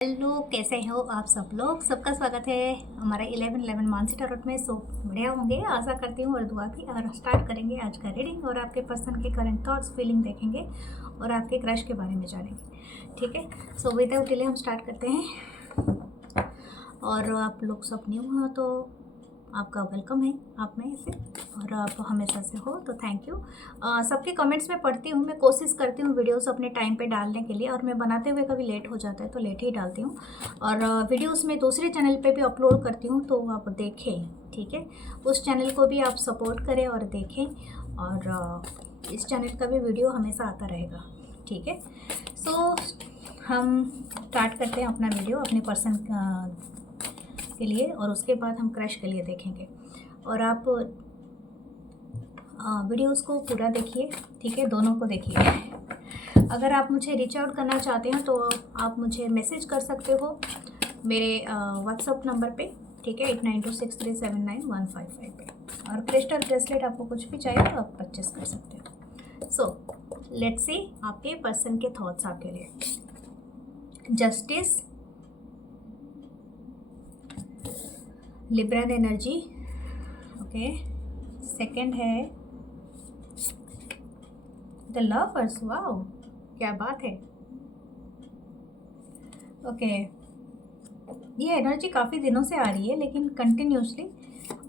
Hello, कैसे हो आप सब लोग। सबका स्वागत है हमारा 11 मानसी टैरोट में। सो बढ़िया होंगे आशा करती हूँ, और दुआ भी। और स्टार्ट करेंगे आज का रीडिंग और आपके पर्सन के करंट थॉट्स फीलिंग देखेंगे और आपके क्रश के बारे में जानेंगे। ठीक है, सो विदाउट डिले हम स्टार्ट करते हैं। और आप लोग सब न्यू हो तो आपका वेलकम है आप में से, और आप हमेशा से हो तो थैंक यू। सबके कमेंट्स में पढ़ती हूँ, मैं कोशिश करती हूँ वीडियोस अपने टाइम पे डालने के लिए, और मैं बनाते हुए कभी लेट हो जाता है तो लेट ही डालती हूँ। और वीडियोस में दूसरे चैनल पे भी अपलोड करती हूँ तो आप देखें, ठीक है। उस चैनल को भी आप सपोर्ट करें और देखें, और इस चैनल का भी वीडियो हमेशा आता रहेगा, ठीक है। सो हम स्टार्ट करते हैं अपना वीडियो अपने पर्सन के लिए, और उसके बाद हम क्रश के लिए देखेंगे। और आप वीडियोस को पूरा देखिए, ठीक है, दोनों को देखिए। अगर आप मुझे रीच आउट करना चाहते हैं तो आप मुझे मैसेज कर सकते हो मेरे व्हाट्सअप नंबर पे, ठीक है, 8926379155 पे। और क्रिस्टल ब्रेसलेट आपको कुछ भी चाहिए तो आप परचेस कर सकते हो। सो लेट्स सी आपके पर्सन के थॉट्स आपके लिए। Justice, Libran energy, okay. Second है द लवर्स, वाओ क्या बात है। ओके, ये एनर्जी काफ़ी दिनों से आ रही है लेकिन कंटिन्यूसली,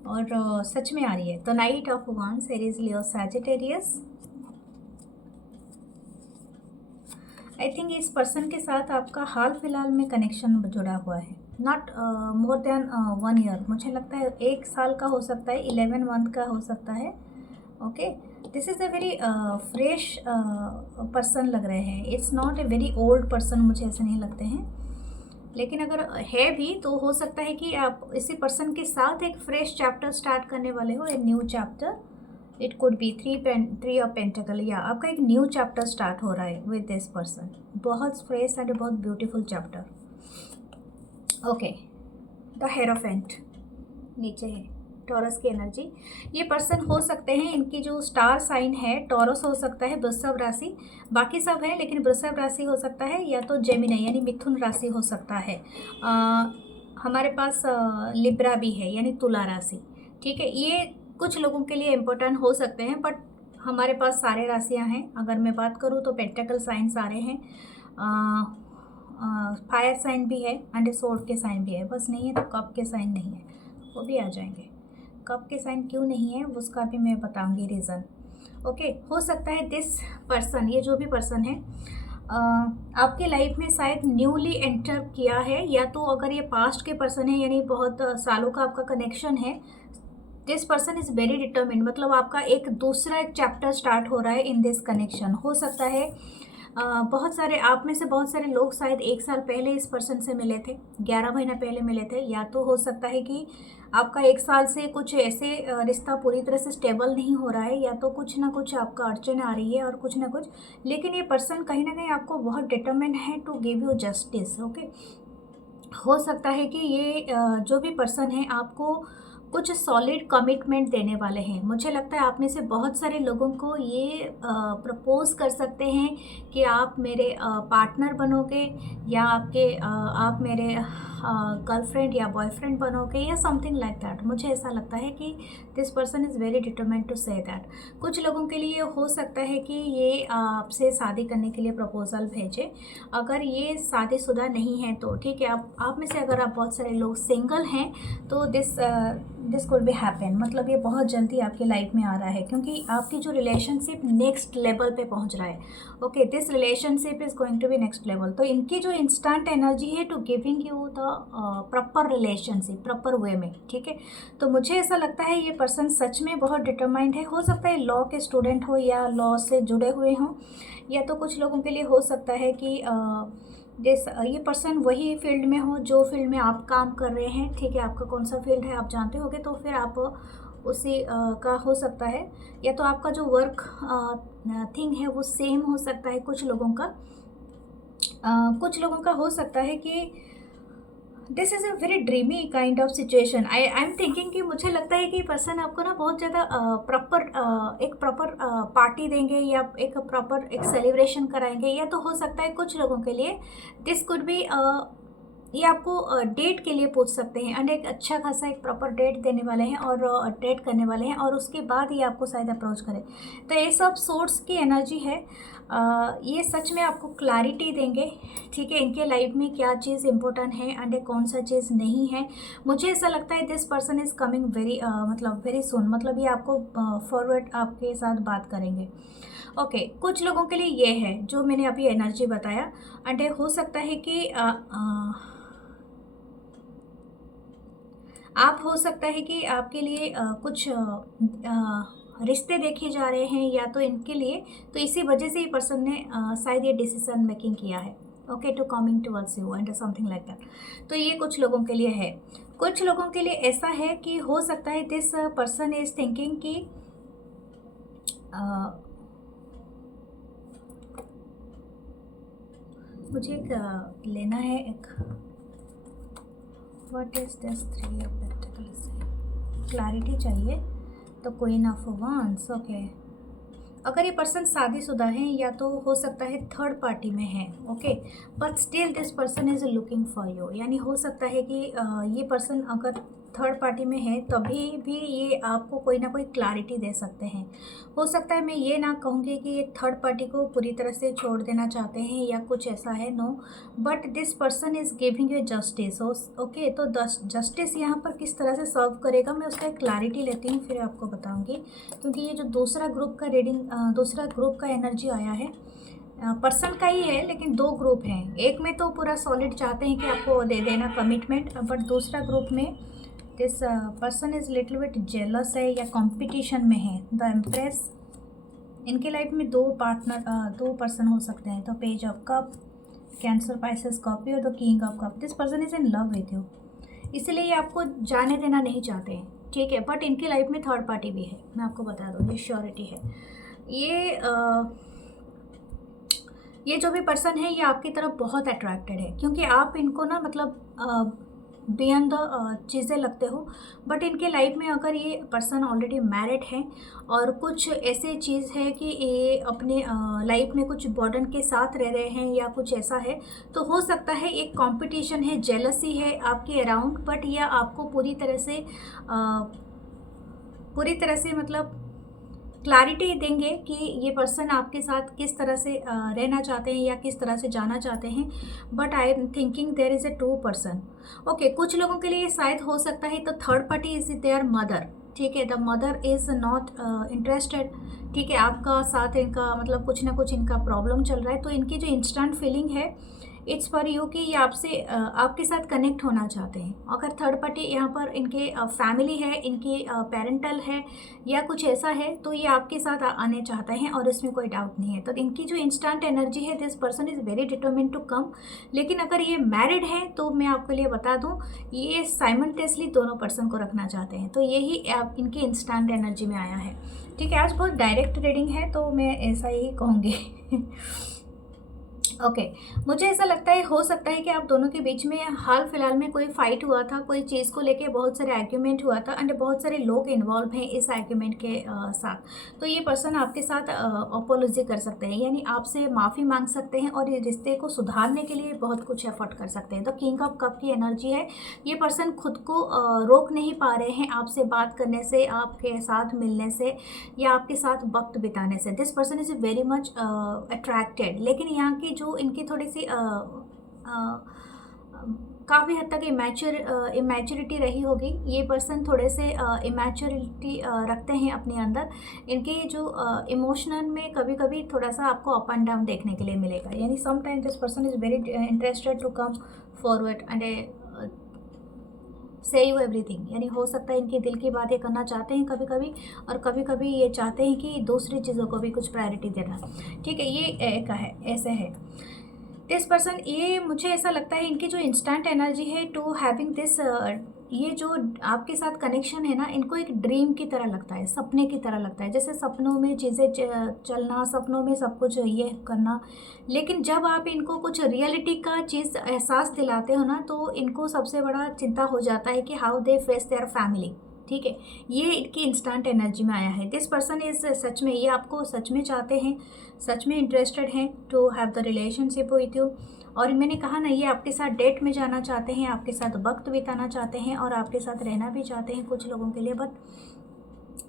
और सच में आ रही है। तो नाइट ऑफ वांस, Aries, Leo, Sagittarius. I think इस पर्सन के साथ आपका हाल फिलहाल में कनेक्शन जुड़ा हुआ है, नॉट मोर देन 1 ईयर। मुझे लगता है 1 साल का हो सकता है, 11 मंथ का हो सकता है। Okay, this is a very fresh person लग रहे हैं। It's not a very old person, मुझे ऐसे नहीं लगते हैं। लेकिन अगर है भी तो हो सकता है कि आप इसी पर्सन के साथ एक फ्रेश चैप्टर स्टार्ट करने वाले हो, a new chapter. It could be three of pentacle, या आपका एक न्यू चैप्टर स्टार्ट हो रहा है विद दिस पर्सन। बहुत फ्रेश एंड बहुत beautiful chapter. Okay, the hierophant नीचे है, टॉरस की एनर्जी। ये पर्सन हो सकते हैं, इनकी जो स्टार साइन है टॉरस हो सकता है, वृषभ राशि, बाकी सब है लेकिन वृषभ राशि हो सकता है, या तो जेमिनी यानी मिथुन राशि हो सकता है। हमारे पास लिब्रा भी है यानी तुला राशि, ठीक है। ये कुछ लोगों के लिए इम्पोर्टेंट हो सकते हैं, बट हमारे पास सारे राशियां हैं। अगर मैं बात करूँ तो पेंटाकल साइन सारे हैं, फायर साइन भी है, एंड सोर्ड के साइन भी है। बस नहीं है तो कप के साइन नहीं है, वो भी आ जाएंगे। कप के साइन क्यों नहीं है उसका भी मैं बताऊंगी रीज़न। ओके, हो सकता है दिस पर्सन, ये जो भी पर्सन है आपके लाइफ में शायद न्यूली एंटर किया है, या तो अगर ये पास्ट के पर्सन है यानी बहुत सालों का आपका कनेक्शन है। This person is very determined, मतलब आपका एक दूसरा एक चैप्टर स्टार्ट हो रहा है इन दिस कनेक्शन। हो सकता है बहुत सारे आप में से बहुत सारे लोग शायद 1 साल पहले इस पर्सन से मिले थे, 11 महीना पहले मिले थे, या तो हो सकता है कि आपका 1 साल से कुछ ऐसे रिश्ता पूरी तरह से स्टेबल नहीं हो रहा है, या तो कुछ ना कुछ आपका अड़चन आ रही है और कुछ ना कुछ। लेकिन ये पर्सन कहीं ना कहीं आपको बहुत डिटर्मिन है to give you justice. Okay, हो सकता है कि ये जो भी पर्सन है आपको कुछ सॉलिड कमिटमेंट देने वाले हैं। मुझे लगता है आप में से बहुत सारे लोगों को ये प्रपोज कर सकते हैं कि आप मेरे पार्टनर बनोगे, या आप मेरे गर्लफ्रेंड या बॉयफ्रेंड बनोगे, या समथिंग लाइक दैट। मुझे ऐसा लगता है कि this person is very determined to say that. कुछ लोगों के लिए हो सकता है कि ये आपसे शादी करने के लिए प्रपोजल भेजे। अगर ये शादीशुदा नहीं है तो ठीक है। आप में से अगर आप बहुत सारे लोग सिंगल हैं तो दिस कुड बी हैपन, मतलब ये बहुत जल्दी आपकी लाइफ में आ रहा है, क्योंकि आपकी जो रिलेशनशिप नेक्स्ट लेवल पे पहुंच रहा है। Okay, this relationship is going to be next level. तो इनकी जो इंस्टेंट एनर्जी है to giving you the proper relationship proper way में, ठीक है। तो मुझे ऐसा लगता है ये पर्सन सच में बहुत डिटरमाइंड है। हो सकता है लॉ के स्टूडेंट हो या लॉ से जुड़े हुए हों, या तो कुछ लोगों के लिए हो सकता है कि ये पर्सन वही फील्ड में हो जो फील्ड में आप काम कर रहे हैं, ठीक है। आपका कौन सा फील्ड है आप जानते होगे, तो फिर आप उसी का हो सकता है, या तो आपका जो वर्क थिंग है वो सेम हो सकता है। कुछ लोगों का हो सकता है कि this is a very dreamy kind of situation. I am thinking कि मुझे लगता है कि पर्सन आपको ना बहुत ज़्यादा एक प्रॉपर पार्टी देंगे, या एक प्रॉपर एक सेलिब्रेशन कराएंगे, या तो हो सकता है कुछ लोगों के लिए दिस कुड बी ये आपको डेट के लिए पूछ सकते हैं एंड एक अच्छा खासा एक प्रॉपर डेट देने वाले हैं और डेट करने वाले हैं और उसके बाद ये आपको शायद अप्रोच करें। तो ये सब सोर्स की एनर्जी है। ये सच में आपको क्लैरिटी देंगे, ठीक है, इनके लाइफ में क्या चीज़ इंपॉर्टेंट है एंड कौन सा चीज़ नहीं है। मुझे ऐसा लगता है this person is coming very मतलब वेरी सून, मतलब ये आपको फॉरवर्ड आपके साथ बात करेंगे। ओके, कुछ लोगों के लिए ये है जो मैंने अभी एनर्जी बताया एंड हो सकता है कि आप हो सकता है कि आपके लिए कुछ रिश्ते देखे जा रहे हैं या तो इनके लिए, तो इसी वजह से ही पर्सन ने शायद ये डिसीजन मेकिंग किया है, okay, to coming towards you and something like that. तो ये कुछ लोगों के लिए है। कुछ लोगों के लिए ऐसा है कि हो सकता है दिस पर्सन इज थिंकिंग कि मुझे एक लेना है एक what is this 3 of pentacles, clarity चाहिए। तो क्वीन ऑफ वांड्स, ओके, अगर ये पर्सन शादीशुदा है या तो हो सकता है थर्ड पार्टी में है, okay, but still this person is looking for you, यानी हो सकता है कि ये पर्सन अगर थर्ड पार्टी में है तभी भी ये आपको कोई ना कोई क्लैरिटी दे सकते हैं। हो सकता है मैं ये ना कहूँगी कि ये थर्ड पार्टी को पूरी तरह से छोड़ देना चाहते हैं या कुछ ऐसा है, no, but this person is giving you justice, okay. तो जस्टिस यहाँ पर किस तरह से सर्व करेगा मैं उसका क्लैरिटी लेती हूँ फिर आपको बताऊँगी, क्योंकि ये जो दूसरा ग्रुप का रीडिंग दूसरा ग्रुप का एनर्जी आया है पर्सन का ही है, लेकिन 2 ग्रुप हैं। एक में तो पूरा सॉलिड चाहते हैं कि आपको दे देना कमिटमेंट, बट दूसरा ग्रुप में this person is little bit jealous है या कंपटीशन में है। द एम्प्रेस, इनके लाइफ में 2 पार्टनर 2 पर्सन हो सकते हैं। तो page of cup, cancer, Pisces, Scorpio, the king of cup. This person is in love with you, इसलिए ये आपको जाने देना नहीं चाहते हैं, ठीक है, बट इनकी लाइफ में थर्ड पार्टी भी है, मैं आपको बता दूँ, ये श्योरिटी है। ये जो भी पर्सन है ये आपकी तरफ बहुत अट्रैक्टेड है, क्योंकि आप इनको ना मतलब बियॉन्ड द चीज़ें लगते हो, बट इनके लाइफ में अगर ये पर्सन ऑलरेडी मैरिड है और कुछ ऐसे चीज़ है कि ये अपने लाइफ में कुछ बर्डन के साथ रह रहे हैं या कुछ ऐसा है, तो हो सकता है एक कंपटीशन है, जेलसी है आपके अराउंड, बट यह आपको पूरी तरह से मतलब क्लैरिटी देंगे कि ये पर्सन आपके साथ किस तरह से रहना चाहते हैं या किस तरह से जाना चाहते हैं। But I am thinking there is a 2 person, okay. कुछ लोगों के लिए शायद हो सकता है तो third party is there mother, ठीक है, the mother is not interested, ठीक है, आपका साथ इनका मतलब कुछ ना कुछ इनका प्रॉब्लम चल रहा है। तो इनकी जो इंस्टेंट फीलिंग है इट्स फॉर यू कि ये आपसे आपके साथ कनेक्ट होना चाहते हैं। अगर थर्ड पार्टी यहाँ पर इनके फैमिली है, इनकी पेरेंटल है या कुछ ऐसा है, तो ये आपके साथ आने चाहते हैं और इसमें कोई डाउट नहीं है। तो इनकी जो इंस्टेंट एनर्जी है, this person is very determined to come. लेकिन अगर ये मैरिड है तो मैं आपके लिए बता दूँ, ये साइमल्टेनियसली दोनों पर्सन को रखना चाहते हैं। तो यही आप इनकी इंस्टेंट एनर्जी में आया है, ठीक है। आज बहुत डायरेक्ट रीडिंग है तो मैं ऐसा ही कहूँगी ओके, मुझे ऐसा लगता है हो सकता है कि आप दोनों के बीच में हाल फिलहाल में कोई फाइट हुआ था, कोई चीज़ को लेके बहुत सारे आर्ग्यूमेंट हुआ था एंड बहुत सारे लोग इन्वॉल्व हैं इस आर्ग्यूमेंट के साथ। तो ये पर्सन आपके साथ अपोलॉजी कर सकते हैं, यानी आपसे माफ़ी मांग सकते हैं और ये रिश्ते को सुधारने के लिए बहुत कुछ एफर्ट कर सकते हैं। तो किंग ऑफ कप की एनर्जी है, ये पर्सन खुद को रोक नहीं पा रहे हैं आपसे बात करने से, आपके साथ मिलने से या आपके साथ वक्त बिताने से। This person is very much attracted, लेकिन यहाँ की जो इनकी थोड़ी सी काफ़ी हद तक इमेच्योरिटी रही होगी। ये पर्सन थोड़े से इमेच्योरिटी रखते हैं अपने अंदर। इनके जो इमोशनल में कभी कभी थोड़ा सा आपको अप एंड डाउन देखने के लिए मिलेगा, यानी some time this person is very interested to come forward and say you everything, यानी हो सकता है इनके दिल की बातें करना चाहते हैं कभी कभी, और कभी कभी ये चाहते हैं कि दूसरी चीज़ों को भी कुछ प्रायोरिटी देना, ठीक है। ये एक है, ऐसे है दिस पर्सन। ये मुझे ऐसा लगता है इनकी जो इंस्टेंट एनर्जी है टू हैविंग दिस, ये जो आपके साथ कनेक्शन है ना, इनको एक ड्रीम की तरह लगता है, सपने की तरह लगता है, जैसे सपनों में चीज़ें चलना, सपनों में सब कुछ ये करना। लेकिन जब आप इनको कुछ रियलिटी का चीज़ एहसास दिलाते हो ना, तो इनको सबसे बड़ा चिंता हो जाता है कि how they face their family, ठीक है। ये इनकी इंस्टेंट एनर्जी में आया है। दिस पर्सन इज सच में, ये आपको सच में चाहते हैं, सच में इंटरेस्टेड हैं to have the relationship with you, और मैंने कहा ना, ये आपके साथ डेट में जाना चाहते हैं, आपके साथ वक्त बिताना चाहते हैं और आपके साथ रहना भी चाहते हैं कुछ लोगों के लिए। बट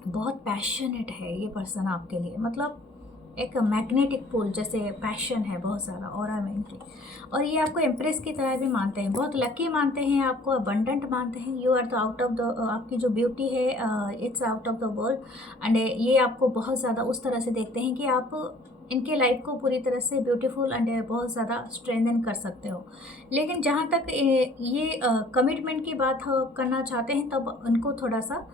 बहुत पैशनेट है ये पर्सन आपके लिए, मतलब एक मैग्नेटिक पुल जैसे पैशन है बहुत सारा ऑरा में इनकी। और ये आपको एम्प्रेस की तरह भी मानते हैं, बहुत लकी मानते हैं, आपको अबंडेंट मानते हैं। You are the out of the, आपकी जो ब्यूटी है it's out of the world. And ये आपको बहुत ज़्यादा उस तरह से देखते हैं कि आप इनके लाइफ को पूरी तरह से ब्यूटीफुल एंड बहुत ज़्यादा स्ट्रेंथन कर सकते हो। लेकिन जहाँ तक ये कमिटमेंट की बात करना चाहते हैं, तब उनको थोड़ा सा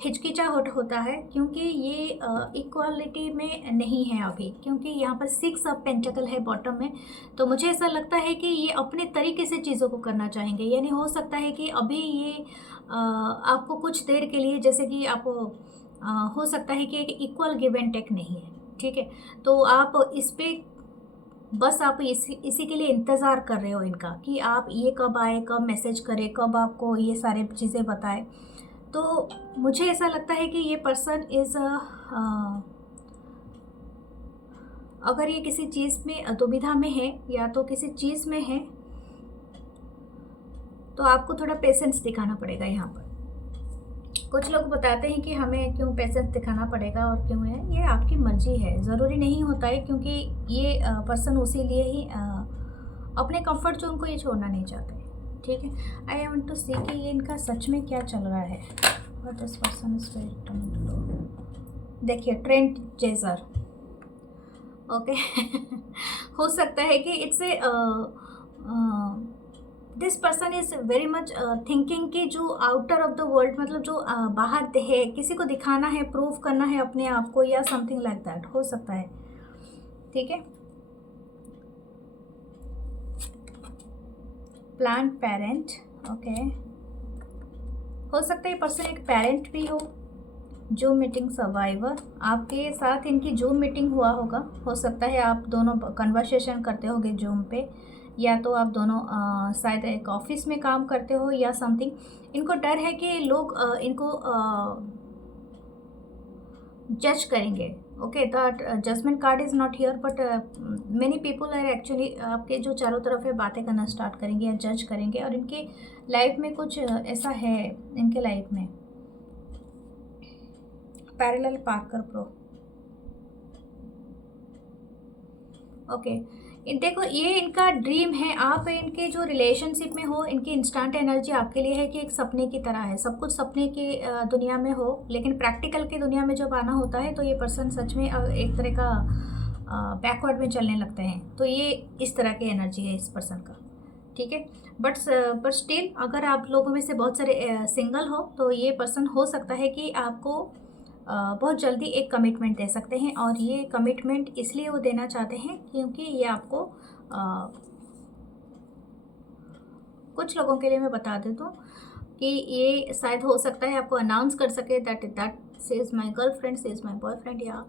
हिचकिचाहट होता है, क्योंकि ये इक्वालिटी में नहीं है अभी, क्योंकि यहाँ पर 6 ऑफ पेंटिकल है बॉटम में। तो मुझे ऐसा लगता है कि ये अपने तरीके से चीज़ों को करना चाहेंगे, यानी हो सकता है कि अभी ये आपको कुछ देर के लिए, जैसे कि आप हो सकता है कि एक इक्वल गिव एंड टेक नहीं है, ठीक है। तो आप इस पर बस आप इसी के लिए इंतज़ार कर रहे हो इनका, कि आप ये कब आए, कब मैसेज करे, कब आपको ये सारे चीज़ें बताए। तो मुझे ऐसा लगता है कि ये पर्सन इज़ अगर ये किसी चीज़ में दुविधा में है या तो किसी चीज़ में है, तो आपको थोड़ा पेशेंस दिखाना पड़ेगा यहाँ पर। कुछ लोग बताते हैं कि हमें क्यों पेशेंस दिखाना पड़ेगा और क्यों है, ये आपकी मर्जी है, ज़रूरी नहीं होता है, क्योंकि ये पर्सन उसी लिए ही अपने कंफर्ट जोन को ये छोड़ना नहीं चाहते, ठीक है। आई वांट टू सी कि ये इनका सच में क्या चल रहा है। और दिस पर्सन इज वेरी, देखिए ट्रेंड चेजर, ओके। हो सकता है कि it's a this person is very much thinking कि जो आउटर ऑफ द वर्ल्ड, मतलब जो बाहर है, किसी को दिखाना है, प्रूव करना है अपने आप को, या समथिंग लाइक दैट हो सकता है, ठीक है। Plan parent, okay. हो सकता है पर्सन एक पेरेंट भी हो। जूम मीटिंग सर्वाइवर, आपके साथ इनकी जूम मीटिंग हुआ होगा, हो सकता है आप दोनों कन्वर्सेशन करते होगे जूम पे, या तो आप दोनों शायद एक ऑफिस में काम करते हो या समथिंग। इनको डर है कि लोग इनको जज करेंगे, okay. The judgement card is not here, but many people are actually आपके जो चारों तरफ है बातें करना स्टार्ट करेंगे या जज करेंगे, और इनके लाइफ में कुछ ऐसा है इनके लाइफ में। Parallel Parker pro, okay. देखो ये इनका ड्रीम है, आप इनके जो रिलेशनशिप में हो, इनकी इंस्टेंट एनर्जी आपके लिए है कि एक सपने की तरह है, सब कुछ सपने की दुनिया में हो, लेकिन प्रैक्टिकल की दुनिया में जब आना होता है तो ये पर्सन सच में एक तरह का बैकवर्ड में चलने लगते हैं। तो ये इस तरह की एनर्जी है इस पर्सन का, ठीक है। बट स्टिल अगर आप लोगों में से बहुत सारे सिंगल हो, तो ये पर्सन हो सकता है कि आपको बहुत जल्दी एक कमिटमेंट दे सकते हैं। और ये कमिटमेंट इसलिए वो देना चाहते हैं क्योंकि ये आपको कुछ लोगों के लिए मैं बता देता हूँ कि ये शायद हो सकता है आपको अनाउंस कर सके दैट से इज़ माई गर्लफ्रेंड, से इज़ माई बॉयफ्रेंड, या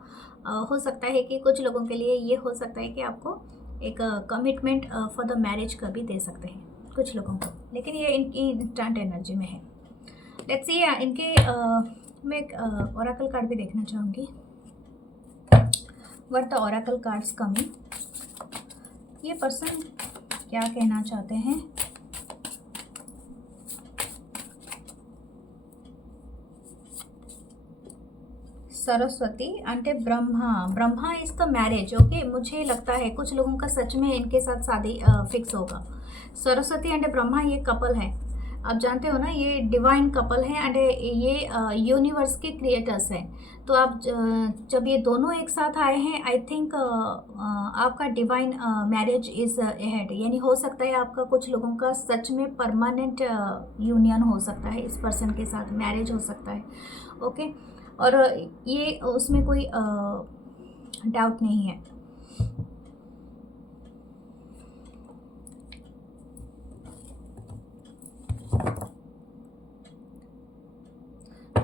हो सकता है कि कुछ लोगों के लिए ये हो सकता है कि आपको एक कमिटमेंट फॉर द मैरिज का भी दे सकते हैं कुछ लोगों को, लेकिन ये इनकी इंस्टेंट एनर्जी में है। लेट्स सी इनके मैं एक ओरेकल कार्ड भी देखना चाहूँगी। What the oracle cards coming, ये पर्सन क्या कहना चाहते हैं। सरस्वती अंटे Brahma is the marriage, okay. मुझे लगता है कुछ लोगों का सच में इनके साथ शादी फिक्स होगा। सरस्वती एंड ब्रह्मा ये कपल है, आप जानते हो ना, ये डिवाइन कपल है एंड ये यूनिवर्स के क्रिएटर्स हैं। तो आप जब ये दोनों एक साथ आए हैं, आई थिंक आपका डिवाइन मैरिज इज़ अहेड, यानी हो सकता है आपका कुछ लोगों का सच में परमानेंट यूनियन हो सकता है, इस पर्सन के साथ मैरिज हो सकता है, ओके। और ये उसमें कोई डाउट नहीं है।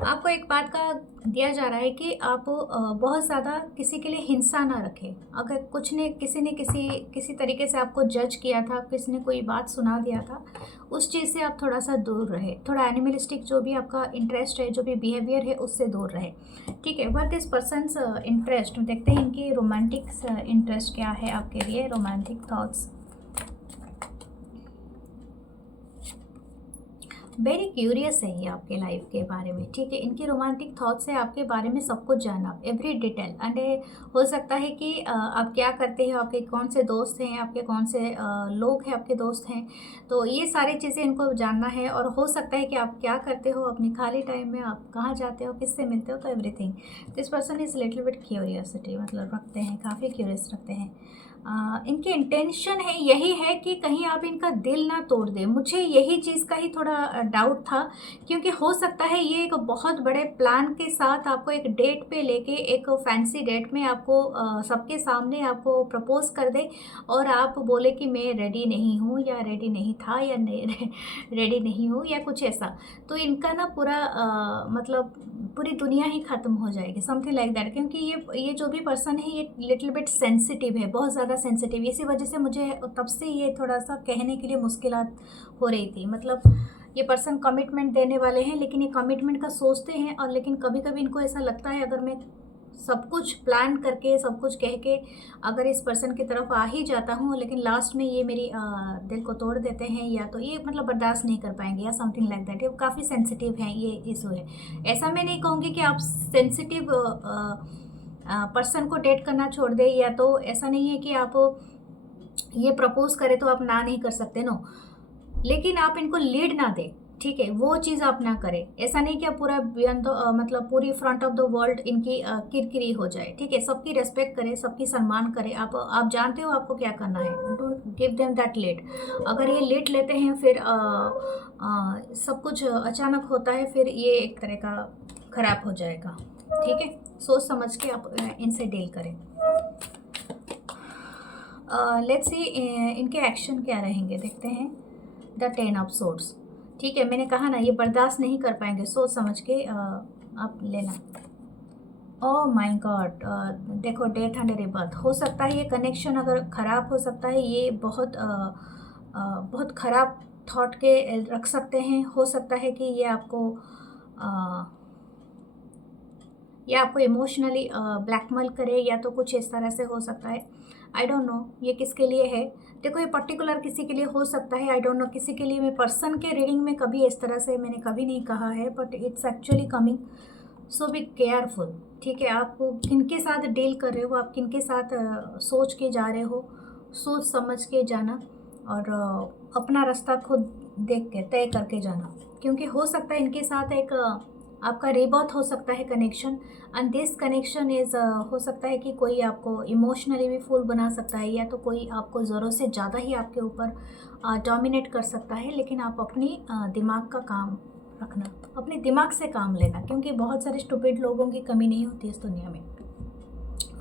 आपको एक बात का दिया जा रहा है कि आप बहुत ज़्यादा किसी के लिए हिंसा ना रखें। अगर किसी ने किसी तरीके से आपको जज किया था, किसी ने कोई बात सुना दिया था, उस चीज़ से आप थोड़ा सा दूर रहे, थोड़ा एनिमलिस्टिक जो भी आपका इंटरेस्ट है, जो भी बिहेवियर है, उससे दूर रहे, ठीक है। व्हाट इज पर्सन्स इंटरेस्ट, देखते हैं इनकी रोमांटिक इंटरेस्ट क्या है आपके लिए, रोमांटिक थॉट्स। वेरी क्यूरियस है ये आपके लाइफ के बारे में, ठीक है। इनके रोमांटिक थॉट्स है आपके बारे में सब कुछ जानना, एवरी डिटेल। एंड हो सकता है कि आप क्या करते हैं, आपके कौन से दोस्त हैं, आपके कौन से लोग हैं आपके दोस्त हैं, तो ये सारी चीज़ें इनको जानना है। और हो सकता है कि आप क्या करते हो अपनी खाली टाइम में, आप कहाँ जाते हो, किससे मिलते हो, तो everything. This person is little bit curiosity, मतलब रखते हैं, काफ़ी क्यूरियस रखते हैं। इनकी इंटेंशन है यही है कि कहीं आप इनका दिल ना तोड़ दें। मुझे यही चीज़ का ही थोड़ा डाउट था, क्योंकि हो सकता है ये एक बहुत बड़े प्लान के साथ आपको एक डेट पे लेके, एक फैंसी डेट में आपको सबके सामने आपको प्रपोज कर दे, और आप बोले कि मैं रेडी नहीं हूँ, या रेडी नहीं था, या नहीं रेडी नहीं हूँ, या कुछ ऐसा। तो इनका ना पूरा मतलब पूरी दुनिया ही ख़त्म हो जाएगी, समथिंग लाइक दैट। क्योंकि ये जो भी पर्सन है ये लिटिल बिट सेंसिटिव है, बहुत ज़्यादा सेंसिटिव। इसी वजह से मुझे तब से ये थोड़ा सा कहने के लिए मुश्किलात हो रही थी। मतलब ये पर्सन कमिटमेंट देने वाले हैं, लेकिन ये कमिटमेंट का सोचते हैं, और लेकिन कभी कभी इनको ऐसा लगता है अगर मैं सब कुछ प्लान करके, सब कुछ कह के अगर इस पर्सन की तरफ आ ही जाता हूँ, लेकिन लास्ट में ये मेरी दिल को तोड़ देते हैं, या तो ये मतलब बर्दाश्त नहीं कर पाएंगे, या समथिंग लाइक दैट। ये काफ़ी सेंसिटिव हैं, ये इशू है। ऐसा मैं नहीं कहूँगी कि आप सेंसिटिव पर्सन को डेट करना छोड़ दें, या तो ऐसा नहीं है कि आप ये प्रपोज करें तो आप ना नहीं कर सकते, नो। लेकिन आप इनको लीड ना दें, ठीक है, वो चीज़ आप ना करें। ऐसा नहीं कि आप पूरा बियॉन्ड मतलब पूरी फ्रंट ऑफ द वर्ल्ड इनकी किरकिरी हो जाए, ठीक है। सबकी रेस्पेक्ट करें, सबकी सम्मान करें। आप जानते हो आपको क्या करना है, don't give them that lead. अगर ये लीड लेते हैं फिर सब कुछ अचानक होता है, फिर ये एक तरह का ख़राब हो जाएगा, ठीक है। सोच समझ के आप इनसे डील करें। लेट्स सी इनके एक्शन क्या रहेंगे, देखते हैं। द 10 ऑफ सोर्ड्स, ठीक है। मैंने कहा ना ये बर्दाश्त नहीं कर पाएंगे, सोच समझ के आप लेना। ओह माय गॉड, देखो डेथ एंड रिबर्थ। हो सकता है ये कनेक्शन अगर ख़राब हो सकता है, ये बहुत ख़राब थॉट के रख सकते हैं। हो सकता है कि ये आपको इमोशनली ब्लैकमेल करे, या तो कुछ इस तरह से हो सकता है। आई डोंट नो ये किसके लिए है। देखो ये पर्टिकुलर किसी के लिए हो सकता है, आई डोंट नो किसी के लिए। मैं पर्सन के रीडिंग में कभी इस तरह से मैंने कभी नहीं कहा है, but it's actually coming. So be careful, ठीक है। आप किनके साथ डील कर रहे हो, आप किनके साथ सोच के जा रहे हो, सोच समझ के जाना, और अपना रास्ता खुद देख के तय करके जाना। क्योंकि हो सकता है इनके साथ एक आपका रिबर्थ हो सकता है connection, and this connection is हो सकता है कि कोई आपको इमोशनली भी फुल बना सकता है, या तो कोई आपको ज़रूरत से ज़्यादा ही आपके ऊपर डोमिनेट कर सकता है। लेकिन आप अपनी दिमाग का काम रखना, अपने दिमाग से काम लेना, क्योंकि बहुत सारे स्टूपिड लोगों की कमी नहीं होती इस दुनिया में।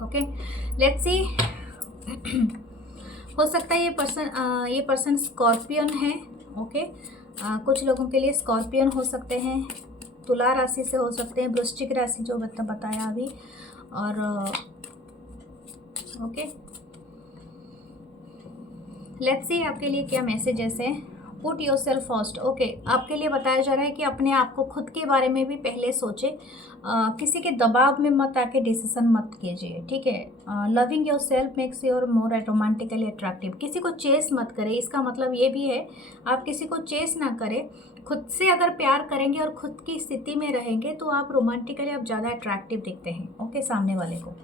Okay, let's see. हो सकता है ये पर्सन स्कॉर्पियन है, ओके। कुछ लोगों के लिए स्कॉर्पियन हो सकते हैं, तुला राशि से हो सकते हैं, वृश्चिक राशि जो बताया अभी, और ओके। लेट्स सी आपके लिए क्या मैसेजेस है। Put your self first, okay. आपके लिए बताया जा रहा है कि अपने आप को, खुद के बारे में भी पहले सोचें। किसी के दबाव में मत आके डिसीजन मत कीजिए, ठीक है। Loving your self makes your more romantically attractive. किसी को चेस मत करें, इसका मतलब ये भी है आप किसी को चेस ना करें। खुद से अगर प्यार करेंगे और खुद की स्थिति में रहेंगे तो आप रोमांटिकली आप ज़्यादा अट्रैक्टिव दिखते हैं, ओके, सामने वाले को।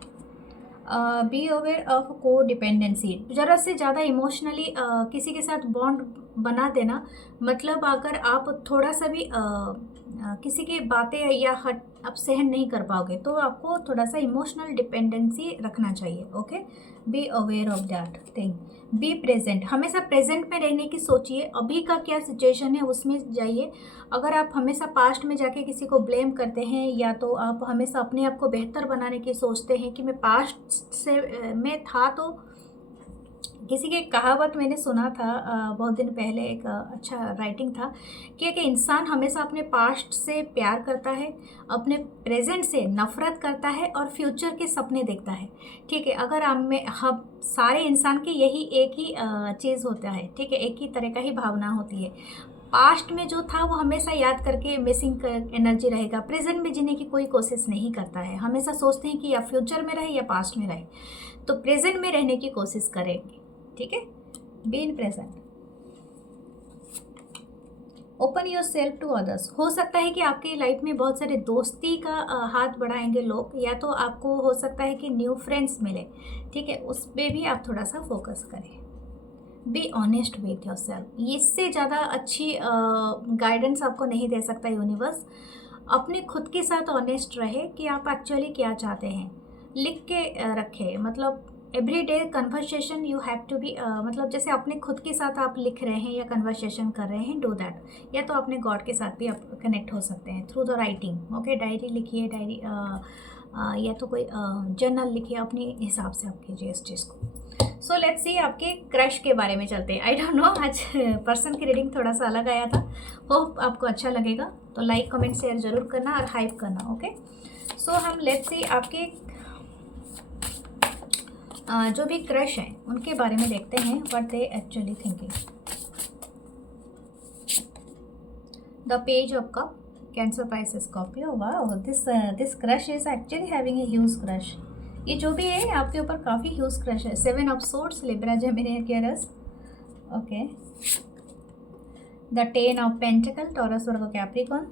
बी अवेयर ऑफ को डिपेंडेंसी, ज़रूरत से ज़्यादा इमोशनली किसी के साथ बॉन्ड बना देना। मतलब अगर आप थोड़ा सा भी किसी की बातें या हट आप सहन नहीं कर पाओगे, तो आपको थोड़ा सा इमोशनल डिपेंडेंसी रखना चाहिए, okay. Be aware of that thing. Be present, हमेशा प्रेजेंट में रहने की सोचिए। अभी का क्या सिचुएशन है उसमें जाइए। अगर आप हमेशा पास्ट में जाके किसी को ब्लेम करते हैं, या तो आप हमेशा अपने आप को बेहतर बनाने की सोचते हैं कि मैं पास्ट से में था, तो किसी की एक कहावत मैंने सुना था बहुत दिन पहले, एक अच्छा राइटिंग था कि एक इंसान हमेशा अपने पास्ट से प्यार करता है, अपने प्रेजेंट से नफ़रत करता है, और फ्यूचर के सपने देखता है, ठीक है। अगर हम सारे इंसान की यही एक ही चीज़ होता है, ठीक है, एक ही तरह का ही भावना होती है। पास्ट में जो था वो हमेशा याद करके मिसिंग एनर्जी रहेगा। प्रेजेंट में जीने की कोई कोशिश नहीं करता है, हमेशा सोचते हैं कि या फ्यूचर में रहे या पास्ट में रहे। तो प्रेजेंट में रहने की कोशिश करेंगे, ठीक है। Be in present. Open yourself to others. हो सकता है कि आपकी लाइफ में बहुत सारे दोस्ती का हाथ बढ़ाएंगे लोग, या तो आपको हो सकता है कि न्यू फ्रेंड्स मिले, ठीक है, उस पर भी आप थोड़ा सा फोकस करें। Be honest with your self, इससे ज़्यादा अच्छी गाइडेंस आपको नहीं दे सकता यूनिवर्स। अपने खुद के साथ ऑनेस्ट रहे कि आप एक्चुअली क्या चाहते हैं, लिख के रखें। मतलब everyday conversation you have to be, मतलब जैसे अपने खुद के साथ आप लिख रहे हैं या कन्वर्सेशन कर रहे हैं, डू दैट। या तो अपने गॉड के साथ भी आप कनेक्ट हो सकते हैं through the writing. Okay, diary लिखिए, डायरी या तो कोई जर्नल लिखिए, अपने हिसाब से आप कीजिए इस चीज़ को। सो लेट्स सी आपके क्रश के बारे में चलते हैं। आई डोंट नो, आज पर्सन की रीडिंग थोड़ा सा अलग आया था। होप आपको अच्छा लगेगा, तो लाइक कमेंट शेयर ज़रूर करना और हाइप करना। ओके, सो हम लेट्स सी आपके जो भी क्रश हैं उनके बारे में देखते हैं, what they actually thinking. The page of cup, cancer, Pisces, Scorpio. Wow, this crush is actually having a huge crush. ये जो भी है आपके ऊपर काफ़ी ह्यूज क्रश है। 7 of swords, Libra, Gemini, Aquarius. Okay, the 10 of pentacle, taurus, Virgo, Capricorn.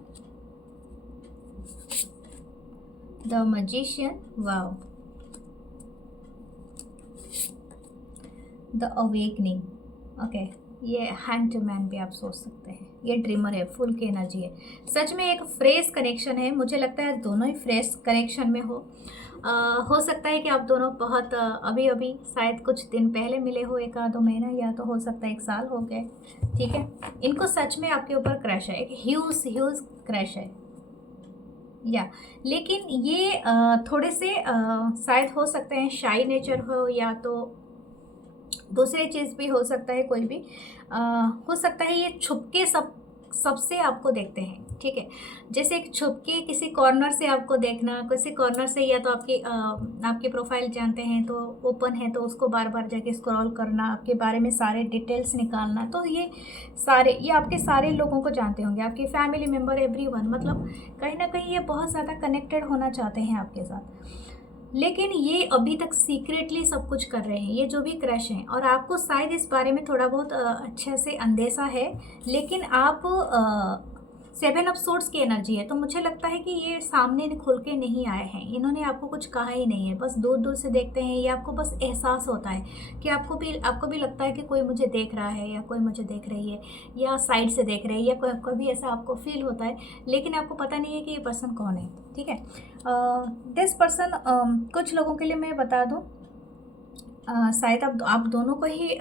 The magician, wow, the awakening. Okay, ये hand to man भी आप सोच सकते हैं। ये ड्रीमर है, फुल की एनर्जी है। सच में एक फ्रेश कनेक्शन है, मुझे लगता है दोनों ही फ्रेश कनेक्शन में हो सकता है कि आप दोनों बहुत अभी अभी शायद कुछ दिन पहले मिले हो, 1-2 महीना, या तो हो सकता है 1 साल हो गए, ठीक है। इनको सच में आपके ऊपर क्रश है, एक ह्यूज क्रश है या। लेकिन ये थोड़े से शायद हो सकते हैं शाई नेचर हो, या तो दूसरी चीज़ भी हो सकता है, कोई भी हो सकता है ये छुपके सबसे आपको देखते हैं, ठीक है। जैसे एक छुपके किसी कॉर्नर से आपको देखना, किसी कॉर्नर से, या तो आपकी प्रोफाइल जानते हैं तो ओपन है तो उसको बार बार जाके स्क्रॉल करना, आपके बारे में सारे डिटेल्स निकालना। तो ये आपके सारे लोगों को जानते होंगे, आपके फैमिली मेम्बर, एवरीवन, मतलब कहीं ना कहीं ये बहुत ज़्यादा कनेक्टेड होना चाहते हैं आपके साथ। लेकिन ये अभी तक सीक्रेटली सब कुछ कर रहे हैं, ये जो भी क्रश हैं, और आपको शायद इस बारे में थोड़ा बहुत अच्छे से अंदेशा है। लेकिन आप 7 ऑफ सोर्ड्स की एनर्जी है, तो मुझे लगता है कि ये सामने खुल के नहीं आए हैं, इन्होंने आपको कुछ कहा ही नहीं है, बस दूर दूर से देखते हैं। ये आपको बस एहसास होता है कि आपको भी लगता है कि कोई मुझे देख रहा है, या कोई मुझे देख रही है, या साइड से देख रही है, या कोई भी ऐसा आपको फील होता है, लेकिन आपको पता नहीं है कि ये पर्सन कौन है, ठीक है। दिस पर्सन, कुछ लोगों के लिए मैं बता दूं, शायद आप दोनों को ही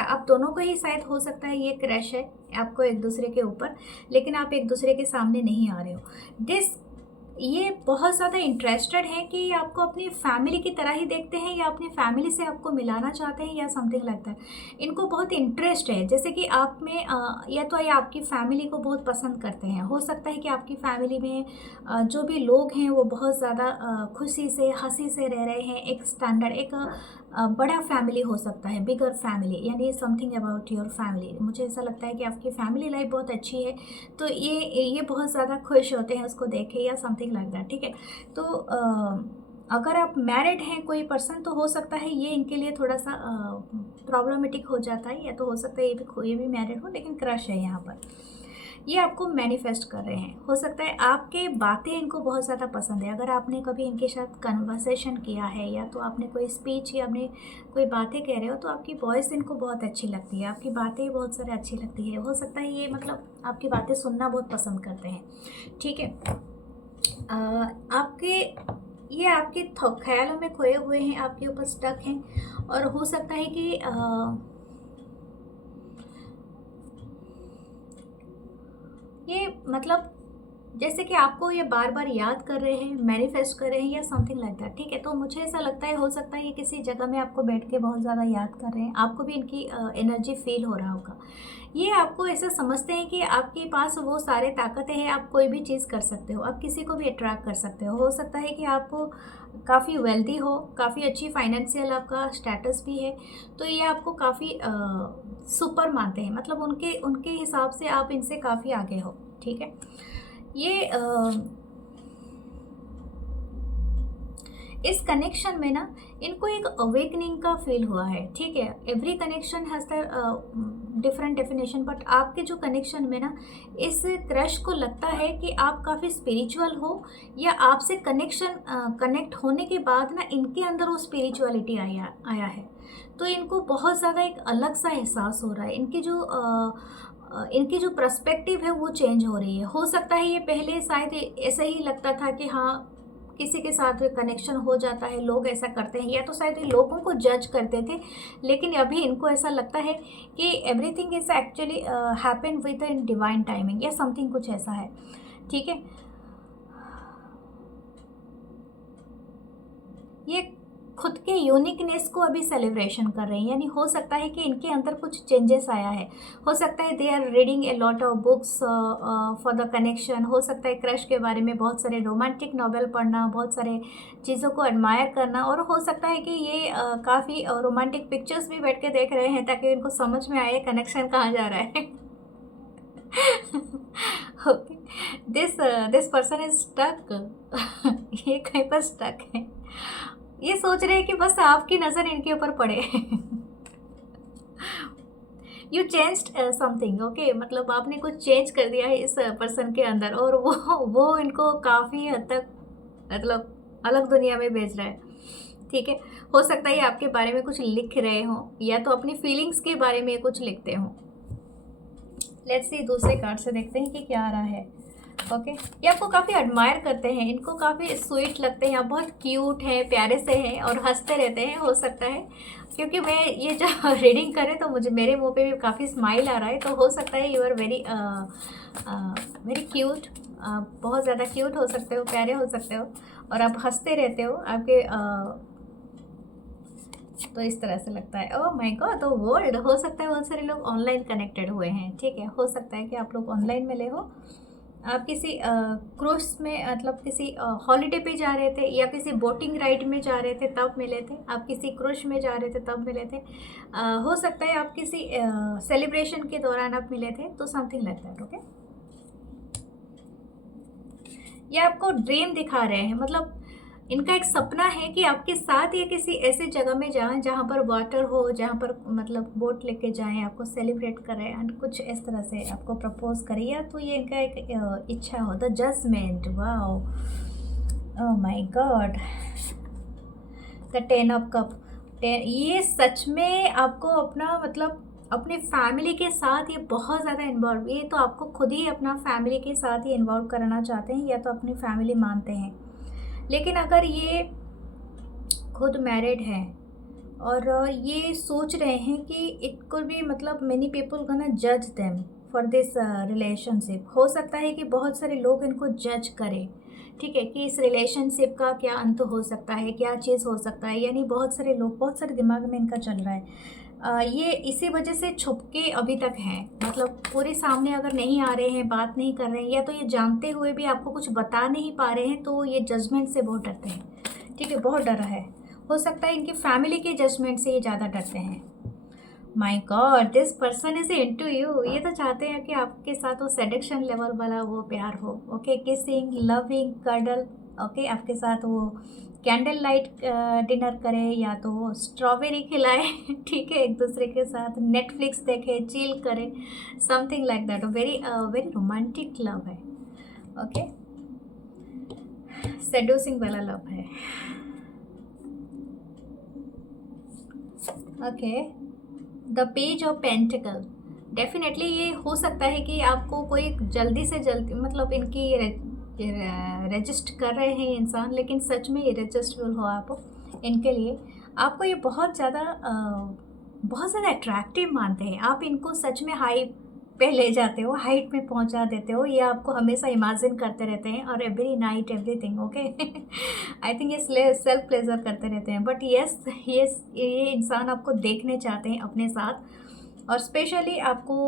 आप दोनों को ही शायद हो सकता है ये क्रश है आपको एक दूसरे के ऊपर, लेकिन आप एक दूसरे के सामने नहीं आ रहे हो। ये बहुत ज़्यादा इंटरेस्टेड हैं कि आपको अपनी फैमिली की तरह ही देखते हैं, या अपनी फैमिली से आपको मिलाना चाहते हैं, या समथिंग लाइक दैट। इनको बहुत इंटरेस्ट है, जैसे कि आप में या तो ये आपकी फैमिली को बहुत पसंद करते हैं। हो सकता है कि आपकी फैमिली में जो भी लोग हैं वो बहुत ज़्यादा खुशी से, हंसी से रह रहे हैं। एक स्टैंडर्ड, एक बड़ा फैमिली हो सकता है, बिगर फैमिली, यानी समथिंग अबाउट योर फैमिली। मुझे ऐसा लगता है कि आपकी फैमिली लाइफ बहुत अच्छी है, तो ये बहुत ज़्यादा खुश होते हैं उसको देखे, या समथिंग लाइक दैट, ठीक है। तो अगर आप मैरिड हैं कोई पर्सन, तो हो सकता है ये इनके लिए थोड़ा सा प्रॉब्लमेटिक हो जाता है, या तो हो सकता है ये भी मैरिड हो, लेकिन क्रश है यहाँ पर। ये आपको मैनिफेस्ट कर रहे हैं। हो सकता है आपके बातें इनको बहुत ज़्यादा पसंद है। अगर आपने कभी इनके साथ कन्वर्सेशन किया है, या तो आपने कोई स्पीच या आपने कोई बातें कह रहे हो, तो आपकी वॉइस इनको बहुत अच्छी लगती है, आपकी बातें बहुत सारी अच्छी लगती है। हो सकता है ये मतलब आपकी बातें सुनना बहुत पसंद करते हैं, ठीक है। ये आपके ख्यालों में खोए हुए हैं, आपके ऊपर स्टक हैं, और हो सकता है कि ये मतलब जैसे कि आपको ये बार बार याद कर रहे हैं, मैनिफेस्ट कर रहे हैं, या समथिंग लाइक दैट, ठीक है। तो मुझे ऐसा लगता है, हो सकता है ये किसी जगह में आपको बैठ के बहुत ज़्यादा याद कर रहे हैं, आपको भी इनकी एनर्जी फील हो रहा होगा। ये आपको ऐसा समझते हैं कि आपके पास वो सारे ताकतें हैं, आप कोई भी चीज़ कर सकते हो, आप किसी को भी अट्रैक्ट कर सकते हो सकता है कि आप काफ़ी वेल्दी हो, काफ़ी अच्छी फाइनेंशियल आपका स्टेटस भी है, तो ये आपको काफ़ी सुपर मानते हैं, मतलब उनके हिसाब से आप इनसे काफ़ी आगे हो, ठीक है। ये इस कनेक्शन में ना इनको एक अवेकनिंग का फील हुआ है, ठीक है। Every connection has the different definition, but आपके जो कनेक्शन में ना इस क्रश को लगता है कि आप काफ़ी स्पिरिचुअल हो, या आपसे कनेक्ट होने के बाद ना इनके अंदर वो स्पिरिचुअलिटी आया है। तो इनको बहुत ज़्यादा एक अलग सा एहसास हो रहा है। इनकी जो पर्सपेक्टिव है वो चेंज हो रही है। हो सकता है ये पहले शायद ऐसे ही लगता था कि हाँ किसी के साथ कनेक्शन हो जाता है, लोग ऐसा करते हैं, या तो शायद ये लोगों को जज करते थे, लेकिन अभी इनको ऐसा लगता है कि everything is actually happen with in divine timing, या समथिंग कुछ ऐसा है, ठीक है। ये खुद के यूनिकनेस को अभी सेलिब्रेशन कर रहे हैं, यानी हो सकता है कि इनके अंदर कुछ चेंजेस आया है। हो सकता है they are reading a lot of books for the connection. हो सकता है क्रश के बारे में बहुत सारे रोमांटिक नॉवेल पढ़ना, बहुत सारे चीज़ों को एडमायर करना, और हो सकता है कि ये काफ़ी रोमांटिक पिक्चर्स भी बैठ के देख रहे हैं ताकि इनको समझ में आए कनेक्शन कहाँ जा रहा है। Okay, this person is stuck. ये कहीं पर स्टक है। ये सोच रहे हैं कि बस आपकी नज़र इनके ऊपर पड़े। यू चेंज्ड समथिंग, ओके, मतलब आपने कुछ चेंज कर दिया है इस पर्सन के अंदर, और वो इनको काफ़ी हद तक मतलब अलग दुनिया में भेज रहा है, ठीक है। हो सकता है आपके बारे में कुछ लिख रहे हों, या तो अपनी फीलिंग्स के बारे में कुछ लिखते हों। लेट्स सी, दूसरे कार्ड से देखते हैं कि क्या आ रहा है। ओके, ये आपको काफ़ी एडमायर करते हैं, इनको काफ़ी स्वीट लगते हैं, आप बहुत क्यूट हैं, प्यारे से हैं और हंसते रहते हैं। हो सकता है क्योंकि मैं ये जो रीडिंग करें तो मेरे मुंह पे भी काफ़ी स्माइल आ रहा है, तो हो सकता है you are very very cute. बहुत ज़्यादा क्यूट हो सकते हो, प्यारे हो सकते हो, और आप हंसते रहते हो। आपके तो इस तरह से लगता है। ओह माय गॉड, तो वर्ल्ड, हो सकता है बहुत सारे लोग ऑनलाइन कनेक्टेड हुए हैं, ठीक है। हो सकता है कि आप लोग ऑनलाइन मिले हो, आप किसी क्रूज में, मतलब किसी हॉलीडे पे जा रहे थे, या किसी बोटिंग राइड में जा रहे थे तब मिले थे, आप किसी क्रूज में जा रहे थे तब मिले थे। हो सकता है आप किसी सेलिब्रेशन के दौरान आप मिले थे, तो समथिंग लाइक दैट, ओके। ये आपको ड्रीम दिखा रहे हैं, मतलब इनका एक सपना है कि आपके साथ ये किसी ऐसे जगह में जाएं जहाँ पर वाटर हो, जहाँ पर मतलब बोट लेके जाएं, आपको सेलिब्रेट करें, एंड कुछ इस तरह से आपको प्रपोज करें, या तो ये इनका एक इच्छा हो। The judgement, wow, oh my God, the 10 of cup. ये सच में आपको अपना मतलब अपने फैमिली के साथ ये बहुत ज़्यादा इन्वॉल्व, ये तो आपको खुद ही अपना फैमिली के साथ ही इन्वॉल्व करना चाहते हैं, या तो अपनी फैमिली मानते हैं। लेकिन अगर ये खुद मैरिड हैं और ये सोच रहे हैं कि इट कुड बी, मतलब मेनी पीपल गोना जज देम फॉर दिस रिलेशनशिप। हो सकता है कि बहुत सारे लोग इनको जज करें, ठीक है, कि इस रिलेशनशिप का क्या अंत हो सकता है, क्या चीज़ हो सकता है, यानी बहुत सारे लोग, बहुत सारे दिमाग में इनका चल रहा है। ये इसी वजह से छुप के अभी तक हैं, मतलब पूरे सामने अगर नहीं आ रहे हैं, बात नहीं कर रहे हैं, या तो ये जानते हुए भी आपको कुछ बता नहीं पा रहे हैं, तो ये जजमेंट से बहुत डरते हैं, ठीक है, बहुत डर है। हो सकता है इनकी फैमिली के जजमेंट से ये ज़्यादा डरते हैं। My God, this person is into you. ये तो चाहते हैं कि आपके साथ वो सेडक्शन लेवल वाला वो प्यार हो, okay, kissing, loving, curdle, okay, आपके साथ वो कैंडल लाइट डिनर करें, या तो वो स्ट्रॉबेरी खिलाए, ठीक है, एक दूसरे के साथ नेटफ्लिक्स देखे, चिल करें, something like that. Very very romantic love है, ओके, सेड्यूसिंग वाला लव है, okay. The page of pentacle, definitely ये हो सकता है कि आपको कोई जल्दी से जल्दी, मतलब इनकी रजिस्ट कर रहे हैं इंसान, लेकिन सच में ये रजिस्टेबल हो आप इनके लिए, आपको ये बहुत ज़्यादा अट्रैक्टिव मानते हैं। आप इनको सच में हाई पे ले जाते हो, हाइट में पहुंचा देते हो, ये आपको हमेशा इमेजिन करते रहते हैं, और every night everything, okay. I think ये सेल्फ प्लेजर करते रहते हैं, बट यस ये इंसान आपको देखने चाहते हैं अपने साथ, और स्पेशली आपको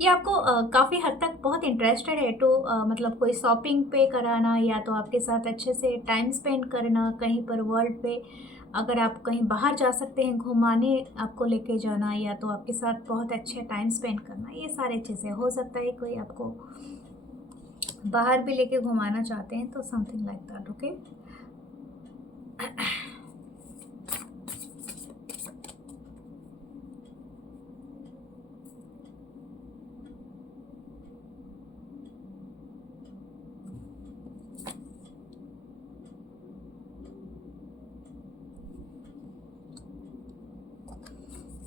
ये आपको काफ़ी हद तक बहुत इंटरेस्टेड है टू मतलब कोई शॉपिंग पे कराना, या तो आपके साथ अच्छे से टाइम स्पेंड करना, कहीं पर वर्ल्ड पे अगर आप कहीं बाहर जा सकते हैं घुमाने, आपको लेके जाना, या तो आपके साथ बहुत अच्छे टाइम स्पेंड करना, ये सारी चीज़ें। हो सकता है कोई आपको बाहर भी लेके घुमाना चाहते हैं, तो समथिंग लाइक दैट, ओके।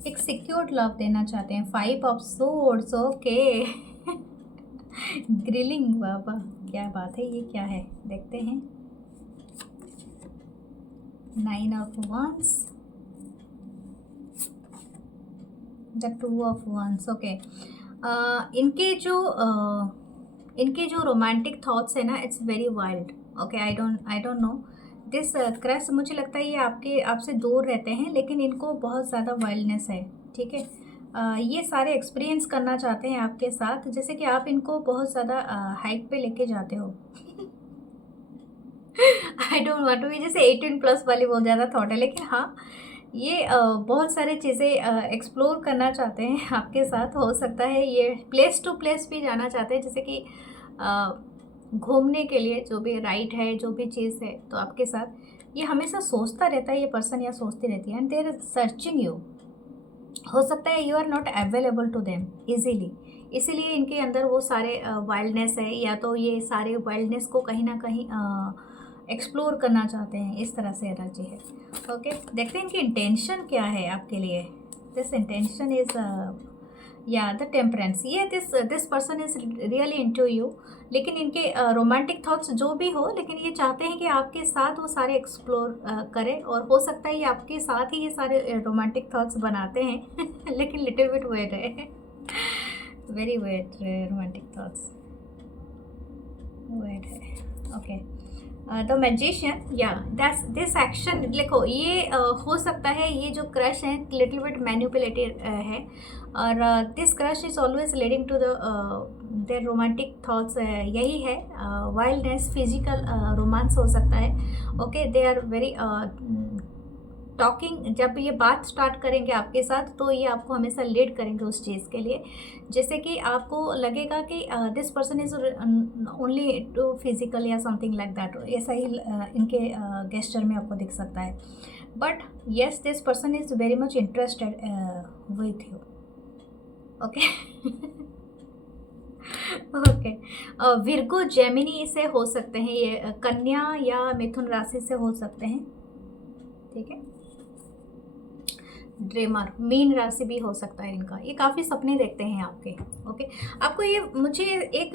एक सिक्योर्ड लव देना चाहते हैं, 5 ऑफ सोर्ड्स, ओके। ग्रिलिंग, बाबा क्या बात है, ये क्या है देखते हैं। 9 of wands, the 2 of wands, okay. इनके जो रोमांटिक थॉट्स है ना, it's very wild, okay. I don't know this crush, मुझे लगता है ये आपसे दूर रहते हैं, लेकिन इनको बहुत ज़्यादा वाइल्डनेस है, ठीक है। ये सारे एक्सपीरियंस करना चाहते हैं आपके साथ, जैसे कि आप इनको बहुत ज़्यादा हाइक पे लेके जाते हो। आई डोंट वांट टू, ये जैसे 18+ वाली बहुत ज़्यादा थॉट है, लेकिन हाँ, ये बहुत सारे चीज़ें एक्सप्लोर करना चाहते हैं आपके साथ। हो सकता है ये प्लेस टू प्लेस भी जाना चाहते हैं, जैसे कि घूमने के लिए, जो भी राइड है, जो भी चीज़ है, तो आपके साथ ये हमेशा सोचता रहता है, ये पर्सन या सोचती रहती है, and they are searching you. हो सकता है you are not available to them easily, इसीलिए इनके अंदर वो सारे वाइल्डनेस है, या तो ये सारे वाइल्डनेस को कहीं ना कहीं एक्सप्लोर करना चाहते हैं, इस तरह से एनर्जी है, ओके। देखते हैं इनकी इंटेंशन क्या है आपके लिए। दिस इंटेंशन इज़ या द टेम्परेंस, ये this person is really into you, लेकिन इनके रोमांटिक थॉट्स जो भी हो, लेकिन ये चाहते हैं कि आपके साथ वो सारे एक्सप्लोर करें, और हो सकता है ये आपके साथ ही ये सारे रोमांटिक थॉट्स बनाते हैं। लेकिन लिटिल बिट वेट है, very wet romantic thoughts wet है, ओके। द मैजिशियन, या दिस एक्शन, देखो ये हो सकता है ये जो क्रश है लिटिल बिट मैनिपुलेटिव है, और this crush is always leading to the their romantic thoughts, यही है वाइल्डनेस, फिजिकल रोमांस हो सकता है, okay. They are very talking, जब ये बात स्टार्ट करेंगे आपके साथ, तो ये आपको हमेशा लीड करेंगे उस चीज़ के लिए, जैसे कि आपको लगेगा कि this person is only to physical या समथिंग लाइक दैट, ऐसा ही इनके गेस्चर में आपको दिख सकता है। But yes, this person is very much interested with you, okay. Okay, Virgo Gemini से हो सकते हैं, ये कन्या या मिथुन राशि से हो सकते हैं, ठीक है। ड्रीमर, मीन राशि भी हो सकता है इनका, ये काफ़ी सपने देखते हैं आपके, ओके। आपको ये, मुझे एक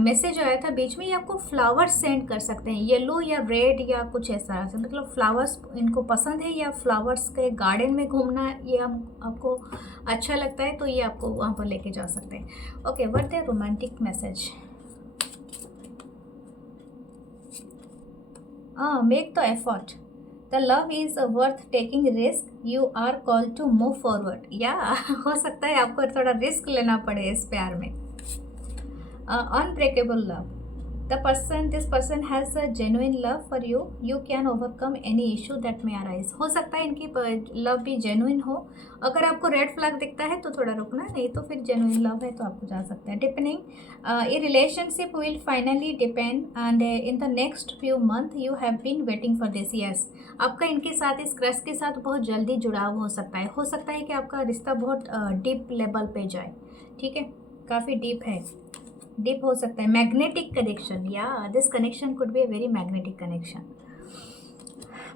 मैसेज आया था बीच में, ये आपको फ्लावर्स सेंड कर सकते हैं, येलो या रेड या कुछ ऐसा, मतलब फ्लावर्स इनको पसंद है, या फ्लावर्स के गार्डन में घूमना ये आपको अच्छा लगता है, तो ये आपको वहाँ पर लेके जा सकते हैं, okay. What the romantic message, make the effort, the love is worth taking risk, you are call to move forward, या हो सकता है आपको थोड़ा रिस्क लेना पड़े इस प्यार में। Unbreakable love, this person has a genuine love for you, you can overcome any issue that may arise, हो सकता है इनकी लव भी जेन्युइन हो। अगर आपको रेड फ्लैग दिखता है तो थोड़ा रुकना, नहीं तो फिर जेन्युइन लव है तो आपको जा सकता है। डिपेंडिंग, ये relationship will finally depend, and in the next few month you have been waiting for this, yes. आपका इनके साथ, इस क्रश के साथ बहुत जल्दी जुड़ाव हो सकता है कि आपका रिश्ता बहुत डीप लेवल पे जाए, ठीक है, काफ़ी डीप है, डीप हो सकता है। मैग्नेटिक कनेक्शन, या this connection could be a very magnetic connection.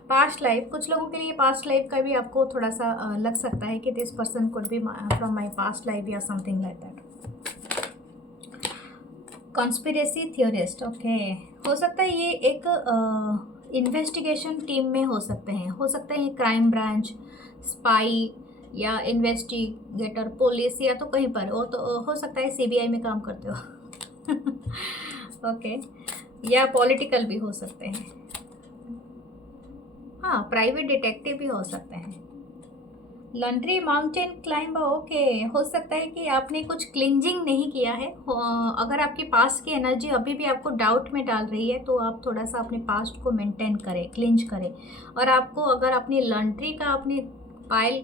Past life, कुछ लोगों के लिए पास्ट लाइफ का भी आपको थोड़ा सा लग सकता है कि this person could be from my past life या something like that. Conspiracy theorist, okay, हो सकता है ये एक इन्वेस्टिगेशन टीम में हो सकते हैं, हो सकता है ये क्राइम ब्रांच, स्पाई या इन्वेस्टिगेटर, पुलिस, या तो कहीं पर हो, तो हो सकता है सीबीआई में काम करते हो। ओके, या पॉलिटिकल भी हो सकते हैं, हाँ, प्राइवेट डिटेक्टिव भी हो सकते हैं। लॉन्ड्री माउंटेन क्लाइंबर, ओके, हो सकता है कि आपने कुछ क्लिंजिंग नहीं किया है, अगर आपके पास्ट की एनर्जी अभी भी आपको डाउट में डाल रही है, तो आप थोड़ा सा अपने पास्ट को मेंटेन करें, क्लिंज करें। और आपको अगर अपनी लॉन्ड्री का आपने पाइल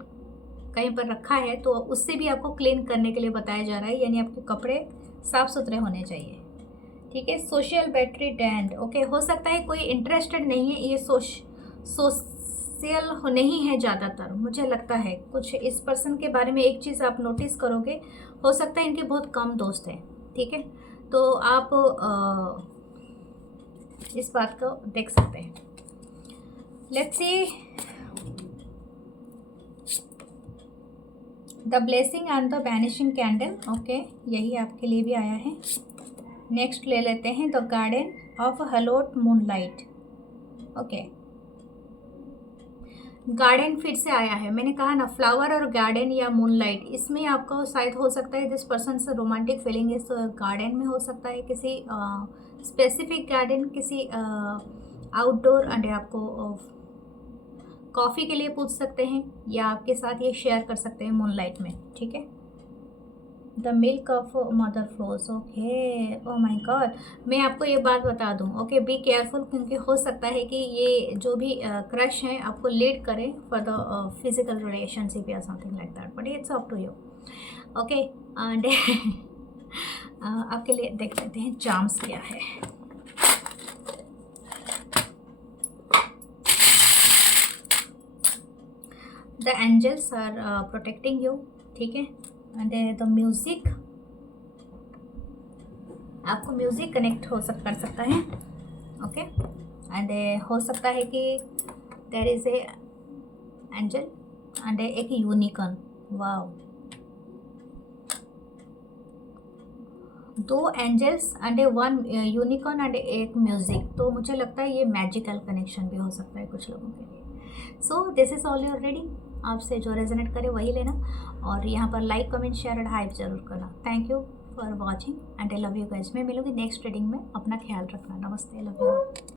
कहीं पर रखा है, तो उससे भी आपको क्लीन करने के लिए बताया जा रहा है, यानी आपके कपड़े साफ़ सुथरे होने चाहिए, ठीक है। सोशल बैटरी डेंड, ओके, हो सकता है कोई इंटरेस्टेड नहीं है ये सोशल नहीं है ज़्यादातर, मुझे लगता है। कुछ इस पर्सन के बारे में एक चीज़ आप नोटिस करोगे, हो सकता है इनके बहुत कम दोस्त हैं, ठीक है। तो आप इस बात को देख सकते हैं। Let's see the blessing and the vanishing candle. Okay, यही आपके लिए भी आया है। नेक्स्ट ले लेते हैं द गार्डन ऑफ हलोट मूनलाइट। ओके, गार्डन फिर से आया है। मैंने कहा ना, फ्लावर और गार्डन या मूनलाइट, इसमें आपको शायद हो सकता है दिस पर्सन से रोमांटिक फीलिंग इस गार्डन में हो सकता है, किसी स्पेसिफिक गार्डन, किसी आउटडोर, एंड आपको कॉफ़ी के लिए पूछ सकते हैं या आपके साथ ये शेयर कर सकते हैं मूनलाइट में, ठीक है। The milk of mother flows. Okay, oh my God, मैं आपको ये बात बता दूं, ओके, बी केयरफुल, क्योंकि हो सकता है कि ये जो भी क्रश है आपको लीड करे फॉर द फिजिकल रिलेशनशिप या something like that, but it's up to you. Okay, and आपके लिए देख लेते हैं चार्म्स क्या है। The angels are protecting you, ठीक है। एंड द म्यूज़िक, आपको म्यूज़िक कनेक्ट कर सकता है, ओके। एंड हो सकता है कि there is a angel and एक unicorn. Wow, 2 angels and 1 unicorn and एक म्यूज़िक। तो मुझे लगता है ये मैजिकल कनेक्शन भी हो सकता है कुछ लोगों के लिए। So this is all your reading. आपसे जो रेजोनेट करे वही लेना, और यहाँ पर लाइक, कमेंट, शेयर और हाइप जरूर करना। Thank you for watching and I love you guys. मैं मिलूंगी नेक्स्ट रीडिंग में। अपना ख्याल रखना। नमस्ते, लव यू।